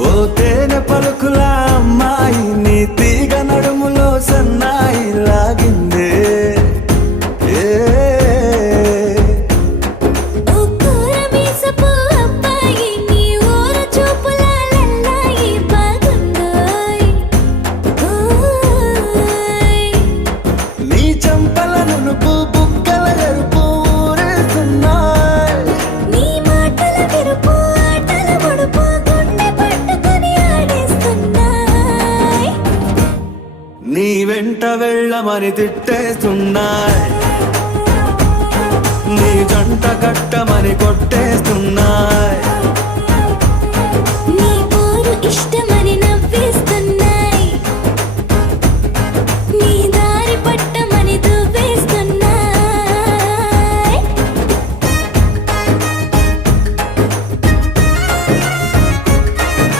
ఓ తేనె పలుకుల అమ్మాయి నీ తీగ నడుములో సన్నాయి లాగిందే నీ వెంట వెళ్ళమని తిట్టేస్తున్నాయి నీ జంట కట్టమని కొట్టేస్తున్నాయి